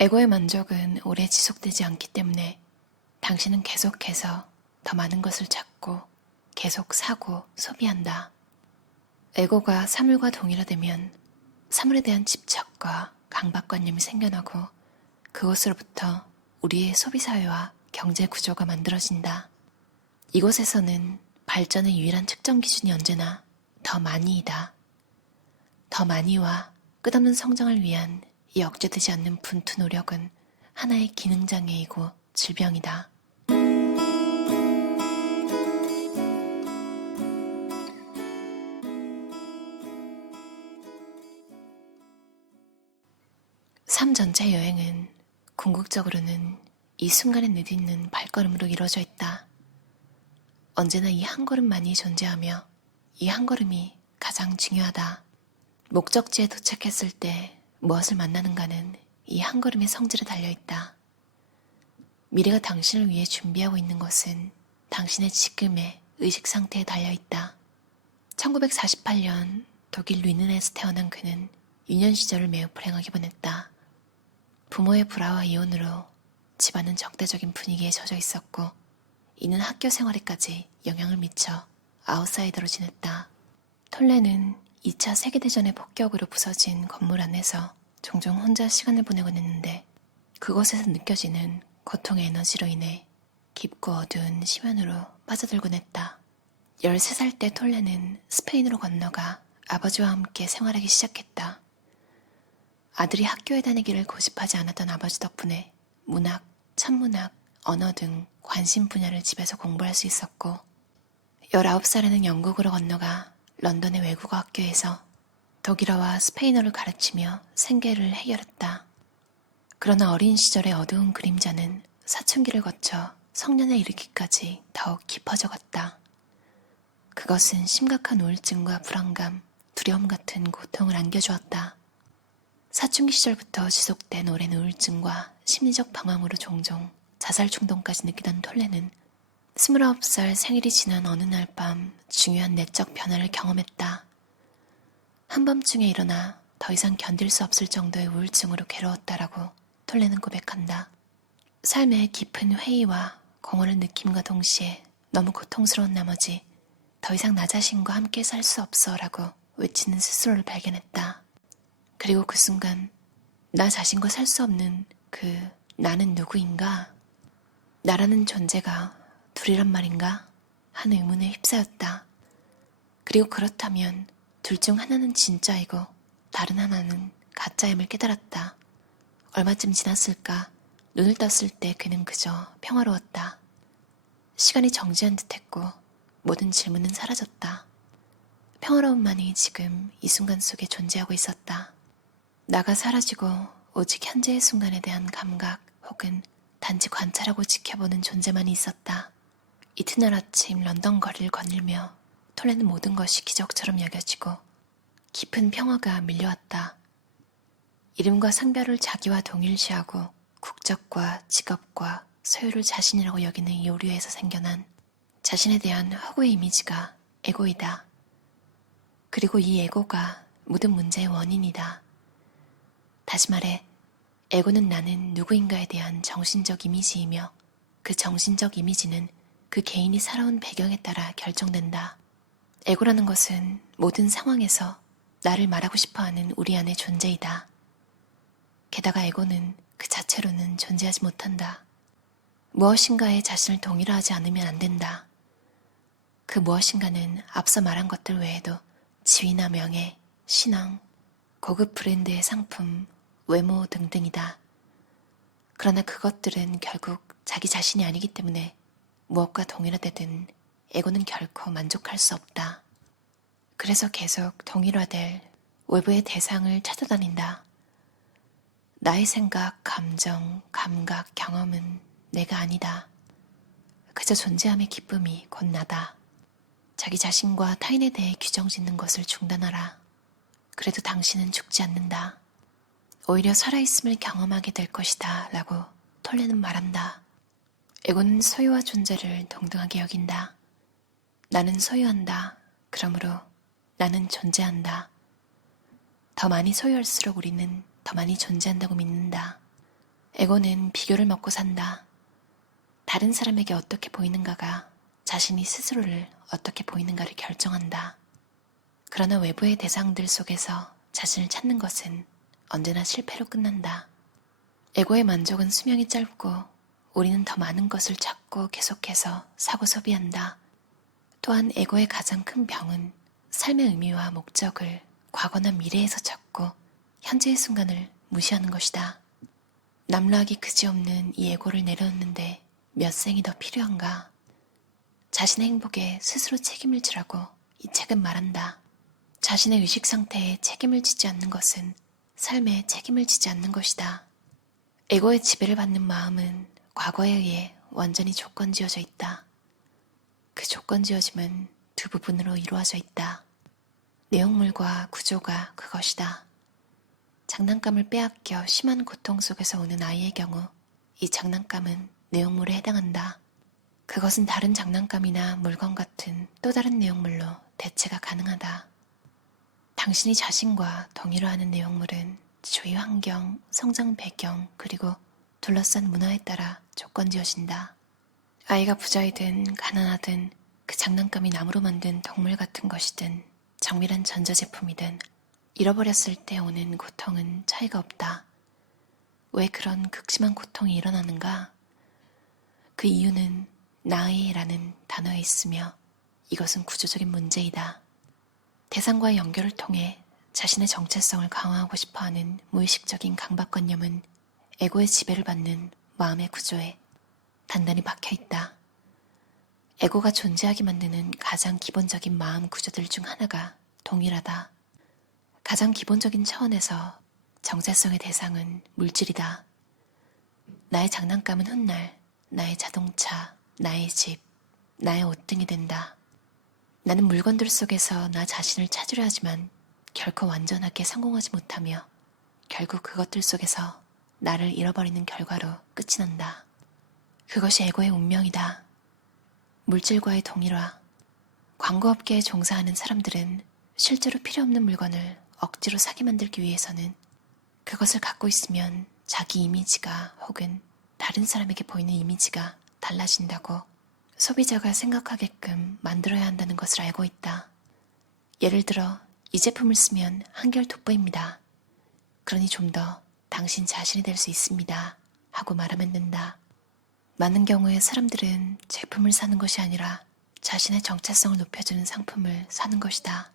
에고의 만족은 오래 지속되지 않기 때문에 당신은 계속해서 더 많은 것을 찾고 계속 사고 소비한다. 에고가 사물과 동일화되면 사물에 대한 집착과 강박관념이 생겨나고 그것으로부터 우리의 소비사회와 경제 구조가 만들어진다. 이곳에서는 발전의 유일한 측정 기준이 언제나 더 많이이다. 더 많이와 끝없는 성장을 위한 이 억제되지 않는 분투 노력은 하나의 기능장애이고 질병이다. 삶 전체 여행은 궁극적으로는 이 순간에 느딛는 발걸음으로 이루어져 있다. 언제나 이 한 걸음만이 존재하며 이 한 걸음이 가장 중요하다. 목적지에 도착했을 때 무엇을 만나는가는 이 한 걸음의 성질에 달려있다. 미래가 당신을 위해 준비하고 있는 것은 당신의 지금의 의식 상태에 달려있다. 1948년 독일 르넨에서 태어난 그는 유년 시절을 매우 불행하게 보냈다. 부모의 불화와 이혼으로 집안은 적대적인 분위기에 젖어 있었고 이는 학교 생활에까지 영향을 미쳐 아웃사이더로 지냈다. 톨레는 2차 세계대전의 폭격으로 부서진 건물 안에서 종종 혼자 시간을 보내곤 했는데 그곳에서 느껴지는 고통의 에너지로 인해 깊고 어두운 심연으로 빠져들곤 했다. 13살 때 톨레는 스페인으로 건너가 아버지와 함께 생활하기 시작했다. 아들이 학교에 다니기를 고집하지 않았던 아버지 덕분에 문학, 천문학, 언어 등 관심 분야를 집에서 공부할 수 있었고 19살에는 영국으로 건너가 런던의 외국어 학교에서 독일어와 스페인어를 가르치며 생계를 해결했다. 그러나 어린 시절의 어두운 그림자는 사춘기를 거쳐 성년에 이르기까지 더욱 깊어져 갔다. 그것은 심각한 우울증과 불안감, 두려움 같은 고통을 안겨주었다. 사춘기 시절부터 지속된 오랜 우울증과 심리적 방황으로 종종 자살 충동까지 느끼던 톨레는 29살 생일이 지난 어느 날 밤 중요한 내적 변화를 경험했다. 한밤중에 일어나 더 이상 견딜 수 없을 정도의 우울증으로 괴로웠다라고 톨레는 고백한다. 삶의 깊은 회의와 공허를 느낌과 동시에 너무 고통스러운 나머지 더 이상 나 자신과 함께 살 수 없어 라고 외치는 스스로를 발견했다. 그리고 그 순간 나 자신과 살 수 없는 그 나는 누구인가? 나라는 존재가 둘이란 말인가? 하는 의문에 휩싸였다. 그리고 그렇다면 둘 중 하나는 진짜이고 다른 하나는 가짜임을 깨달았다. 얼마쯤 지났을까? 눈을 떴을 때 그는 그저 평화로웠다. 시간이 정지한 듯했고 모든 질문은 사라졌다. 평화로움만이 지금 이 순간 속에 존재하고 있었다. 나가 사라지고 오직 현재의 순간에 대한 감각 혹은 단지 관찰하고 지켜보는 존재만이 있었다. 이튿날 아침 런던 거리를 거닐며 톨레는 모든 것이 기적처럼 여겨지고 깊은 평화가 밀려왔다. 이름과 성별을 자기와 동일시하고 국적과 직업과 소유를 자신이라고 여기는 이 오류에서 생겨난 자신에 대한 허구의 이미지가 에고이다. 그리고 이 에고가 모든 문제의 원인이다. 다시 말해 에고는 나는 누구인가에 대한 정신적 이미지이며 그 정신적 이미지는 그 개인이 살아온 배경에 따라 결정된다. 에고라는 것은 모든 상황에서 나를 말하고 싶어하는 우리 안의 존재이다. 게다가 에고는 그 자체로는 존재하지 못한다. 무엇인가에 자신을 동일화하지 않으면 안 된다. 그 무엇인가는 앞서 말한 것들 외에도 지위나 명예, 신앙, 고급 브랜드의 상품, 외모 등등이다. 그러나 그것들은 결국 자기 자신이 아니기 때문에 무엇과 동일화되든 에고는 결코 만족할 수 없다. 그래서 계속 동일화될 외부의 대상을 찾아다닌다. 나의 생각, 감정, 감각, 경험은 내가 아니다. 그저 존재함의 기쁨이 곧 나다. 자기 자신과 타인에 대해 규정 짓는 것을 중단하라. 그래도 당신은 죽지 않는다. 오히려 살아있음을 경험하게 될 것이다 라고 톨레는 말한다. 에고는 소유와 존재를 동등하게 여긴다. 나는 소유한다. 그러므로 나는 존재한다. 더 많이 소유할수록 우리는 더 많이 존재한다고 믿는다. 에고는 비교를 먹고 산다. 다른 사람에게 어떻게 보이는가가 자신이 스스로를 어떻게 보이는가를 결정한다. 그러나 외부의 대상들 속에서 자신을 찾는 것은 언제나 실패로 끝난다. 에고의 만족은 수명이 짧고 우리는 더 많은 것을 찾고 계속해서 사고 소비한다. 또한 에고의 가장 큰 병은 삶의 의미와 목적을 과거나 미래에서 찾고 현재의 순간을 무시하는 것이다. 남루하기 그지없는 이 에고를 내려놓는데 몇 생이 더 필요한가? 자신의 행복에 스스로 책임을 지라고 이 책은 말한다. 자신의 의식 상태에 책임을 지지 않는 것은 삶에 책임을 지지 않는 것이다. 에고의 지배를 받는 마음은 과거에 의해 완전히 조건지어져 있다. 그 조건지어짐은 두 부분으로 이루어져 있다. 내용물과 구조가 그것이다. 장난감을 빼앗겨 심한 고통 속에서 오는 아이의 경우 이 장난감은 내용물에 해당한다. 그것은 다른 장난감이나 물건 같은 또 다른 내용물로 대체가 가능하다. 당신이 자신과 동의로 하는 내용물은 주위 환경, 성장 배경, 그리고 둘러싼 문화에 따라 조건지어진다. 아이가 부자이든 가난하든 그 장난감이 나무로 만든 동물 같은 것이든 정밀한 전자제품이든 잃어버렸을 때 오는 고통은 차이가 없다. 왜 그런 극심한 고통이 일어나는가? 그 이유는 나의라는 단어에 있으며 이것은 구조적인 문제이다. 대상과의 연결을 통해 자신의 정체성을 강화하고 싶어하는 무의식적인 강박관념은 에고의 지배를 받는 마음의 구조에 단단히 박혀있다. 에고가 존재하게 만드는 가장 기본적인 마음 구조들 중 하나가 동일하다. 가장 기본적인 차원에서 정체성의 대상은 물질이다. 나의 장난감은 훗날 나의 자동차, 나의 집, 나의 옷 등이 된다. 나는 물건들 속에서 나 자신을 찾으려 하지만 결코 완전하게 성공하지 못하며 결국 그것들 속에서 나를 잃어버리는 결과로 끝이 난다. 그것이 에고의 운명이다. 물질과의 동일화. 광고업계에 종사하는 사람들은 실제로 필요 없는 물건을 억지로 사게 만들기 위해서는 그것을 갖고 있으면 자기 이미지가 혹은 다른 사람에게 보이는 이미지가 달라진다고 소비자가 생각하게끔 만들어야 한다는 것을 알고 있다. 예를 들어 이 제품을 쓰면 한결 돋보입니다. 그러니 좀 더 당신 자신이 될 수 있습니다. 하고 말하면 된다. 많은 경우에 사람들은 제품을 사는 것이 아니라 자신의 정체성을 높여주는 상품을 사는 것이다.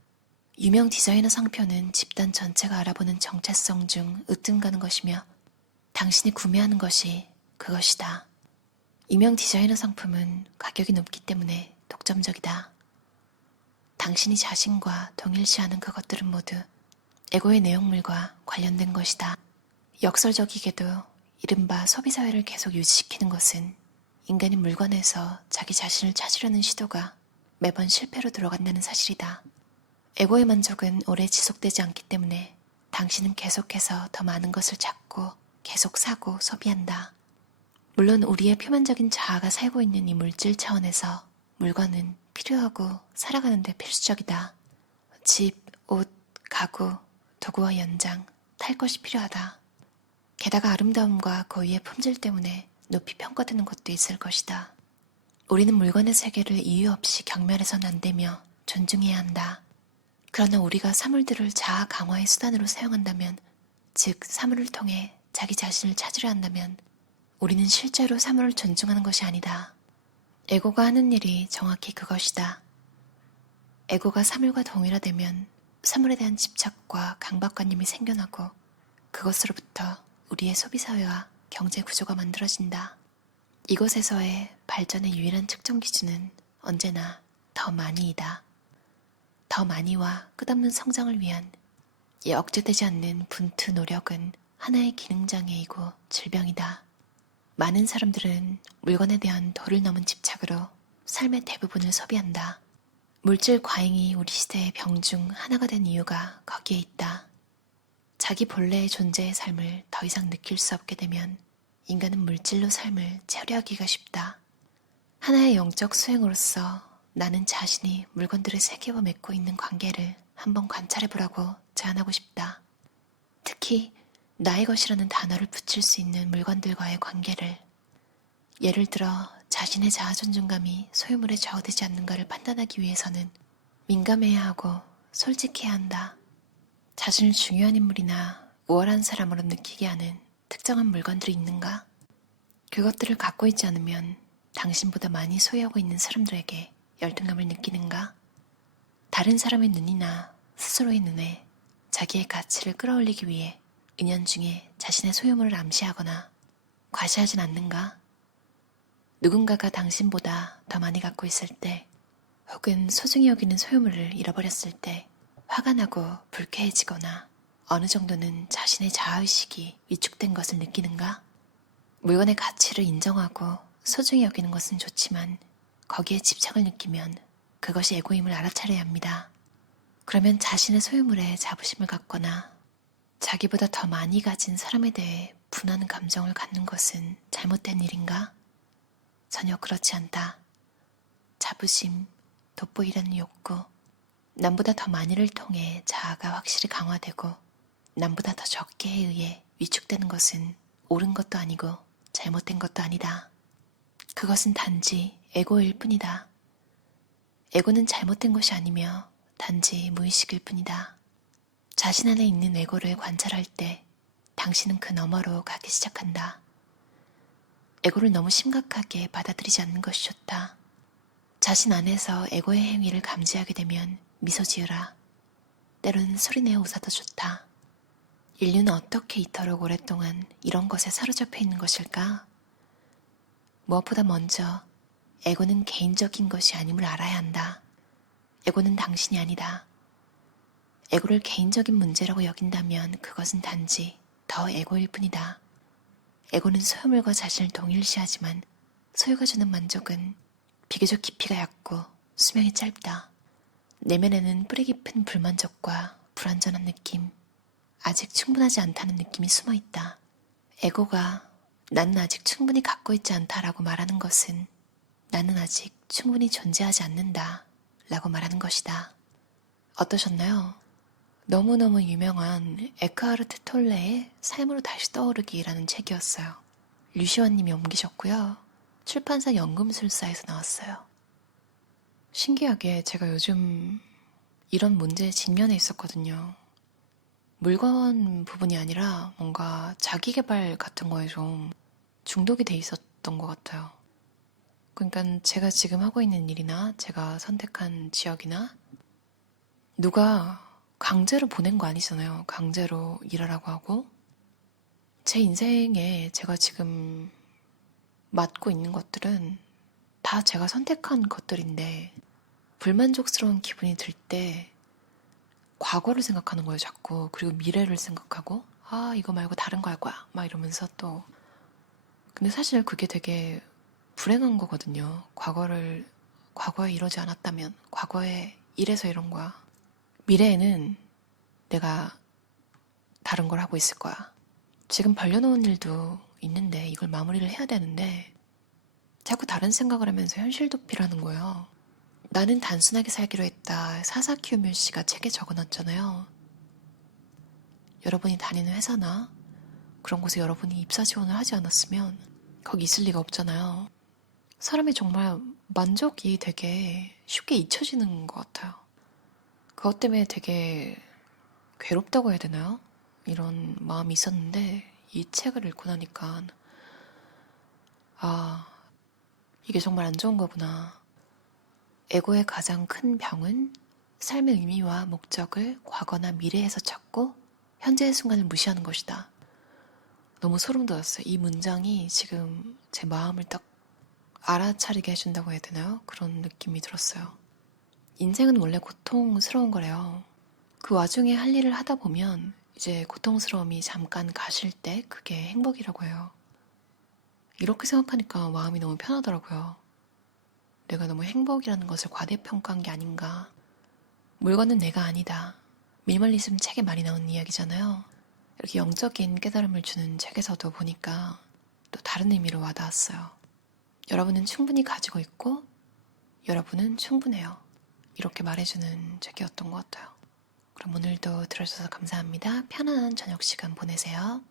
유명 디자이너 상표는 집단 전체가 알아보는 정체성 중 으뜸 가는 것이며 당신이 구매하는 것이 그것이다. 유명 디자이너 상품은 가격이 높기 때문에 독점적이다. 당신이 자신과 동일시하는 그것들은 모두 에고의 내용물과 관련된 것이다. 역설적이게도 이른바 소비사회를 계속 유지시키는 것은 인간이 물건에서 자기 자신을 찾으려는 시도가 매번 실패로 들어간다는 사실이다. 에고의 만족은 오래 지속되지 않기 때문에 당신은 계속해서 더 많은 것을 찾고 계속 사고 소비한다. 물론 우리의 표면적인 자아가 살고 있는 이 물질 차원에서 물건은 필요하고 살아가는데 필수적이다. 집, 옷, 가구, 도구와 연장, 탈 것이 필요하다. 게다가 아름다움과 고유의 품질 때문에 높이 평가되는 것도 있을 것이다. 우리는 물건의 세계를 이유 없이 경멸해서는 안 되며 존중해야 한다. 그러나 우리가 사물들을 자아 강화의 수단으로 사용한다면, 즉 사물을 통해 자기 자신을 찾으려 한다면 우리는 실제로 사물을 존중하는 것이 아니다. 에고가 하는 일이 정확히 그것이다. 에고가 사물과 동일화되면 사물에 대한 집착과 강박관념이 생겨나고 그것으로부터 우리의 소비사회와 경제구조가 만들어진다. 이곳에서의 발전의 유일한 측정 기준은 언제나 더 많이이다. 더 많이와 끝없는 성장을 위한 이 억제되지 않는 분투 노력은 하나의 기능장애이고 질병이다. 많은 사람들은 물건에 대한 도를 넘은 집착으로 삶의 대부분을 소비한다. 물질 과잉이 우리 시대의 병 중 하나가 된 이유가 거기에 있다. 자기 본래의 존재의 삶을 더 이상 느낄 수 없게 되면 인간은 물질로 삶을 체류하기가 쉽다. 하나의 영적 수행으로서 나는 자신이 물건들의 세계와 맺고 있는 관계를 한번 관찰해보라고 제안하고 싶다. 특히 나의 것이라는 단어를 붙일 수 있는 물건들과의 관계를, 예를 들어 자신의 자아 존중감이 소유물에 좌우되지 않는가를 판단하기 위해서는 민감해야 하고 솔직해야 한다. 자신을 중요한 인물이나 우월한 사람으로 느끼게 하는 특정한 물건들이 있는가? 그것들을 갖고 있지 않으면 당신보다 많이 소유하고 있는 사람들에게 열등감을 느끼는가? 다른 사람의 눈이나 스스로의 눈에 자기의 가치를 끌어올리기 위해 은연중에 자신의 소유물을 암시하거나 과시하진 않는가? 누군가가 당신보다 더 많이 갖고 있을 때, 혹은 소중히 여기는 소유물을 잃어버렸을 때 화가 나고 불쾌해지거나 어느 정도는 자신의 자아의식이 위축된 것을 느끼는가? 물건의 가치를 인정하고 소중히 여기는 것은 좋지만 거기에 집착을 느끼면 그것이 에고임을 알아차려야 합니다. 그러면 자신의 소유물에 자부심을 갖거나 자기보다 더 많이 가진 사람에 대해 분하는 감정을 갖는 것은 잘못된 일인가? 전혀 그렇지 않다. 자부심, 돋보이려는 욕구, 남보다 더 많이를 통해 자아가 확실히 강화되고 남보다 더 적게에 의해 위축되는 것은 옳은 것도 아니고 잘못된 것도 아니다. 그것은 단지 에고일 뿐이다. 에고는 잘못된 것이 아니며 단지 무의식일 뿐이다. 자신 안에 있는 에고를 관찰할 때 당신은 그 너머로 가기 시작한다. 에고를 너무 심각하게 받아들이지 않는 것이 좋다. 자신 안에서 에고의 행위를 감지하게 되면 미소 지으라. 때로는 소리내어 웃어도 좋다. 인류는 어떻게 이토록 오랫동안 이런 것에 사로잡혀 있는 것일까? 무엇보다 먼저 에고는 개인적인 것이 아님을 알아야 한다. 에고는 당신이 아니다. 에고를 개인적인 문제라고 여긴다면 그것은 단지 더 에고일 뿐이다. 에고는 소유물과 자신을 동일시하지만 소유가 주는 만족은 비교적 깊이가 얕고 수명이 짧다. 내면에는 뿌리 깊은 불만족과 불완전한 느낌, 아직 충분하지 않다는 느낌이 숨어 있다. 에고가 나는 아직 충분히 갖고 있지 않다라고 말하는 것은 나는 아직 충분히 존재하지 않는다 라고 말하는 것이다. 어떠셨나요? 너무너무 유명한 에크하르트 톨레의 삶으로 다시 떠오르기라는 책이었어요. 류시원님이 옮기셨고요. 출판사 연금술사에서 나왔어요. 신기하게 제가 요즘 이런 문제에 직면해 있었거든요. 물건 부분이 아니라 뭔가 자기계발 같은 거에 좀 중독이 돼 있었던 것 같아요. 그러니까 제가 지금 하고 있는 일이나 제가 선택한 지역이나 누가 강제로 보낸 거 아니잖아요. 강제로 일하라고 하고 제 인생에 제가 지금 맡고 있는 것들은 다 제가 선택한 것들인데 불만족스러운 기분이 들 때 과거를 생각하는 거예요, 자꾸. 그리고 미래를 생각하고 아, 이거 말고 다른 거 할 거야 막 이러면서 또 근데 사실 그게 되게 불행한 거거든요. 과거에 이러지 않았다면 과거에 이래서 이런 거야. 미래에는 내가 다른 걸 하고 있을 거야. 지금 벌려놓은 일도 있는데 이걸 마무리를 해야 되는데 자꾸 다른 생각을 하면서 현실 도피라는 거예요. 나는 단순하게 살기로 했다. 사사키 우뮤 씨가 책에 적어놨잖아요. 여러분이 다니는 회사나 그런 곳에 여러분이 입사 지원을 하지 않았으면 거기 있을 리가 없잖아요. 사람이 정말 만족이 되게 쉽게 잊혀지는 것 같아요. 그것 때문에 되게 괴롭다고 해야 되나요? 이런 마음이 있었는데 이 책을 읽고 나니까 아, 이게 정말 안 좋은 거구나. 에고의 가장 큰 병은 삶의 의미와 목적을 과거나 미래에서 찾고 현재의 순간을 무시하는 것이다. 너무 소름 돋았어요. 이 문장이 지금 제 마음을 딱 알아차리게 해준다고 해야 되나요? 그런 느낌이 들었어요. 인생은 원래 고통스러운 거래요. 그 와중에 할 일을 하다 보면 이제 고통스러움이 잠깐 가실 때 그게 행복이라고 해요. 이렇게 생각하니까 마음이 너무 편하더라고요. 내가 너무 행복이라는 것을 과대평가한 게 아닌가. 물건은 내가 아니다. 미니멀리즘 책에 많이 나온 이야기잖아요. 이렇게 영적인 깨달음을 주는 책에서도 보니까 또 다른 의미로 와닿았어요. 여러분은 충분히 가지고 있고 여러분은 충분해요. 이렇게 말해주는 책이었던 것 같아요. 그럼 오늘도 들어주셔서 감사합니다. 편안한 저녁 시간 보내세요.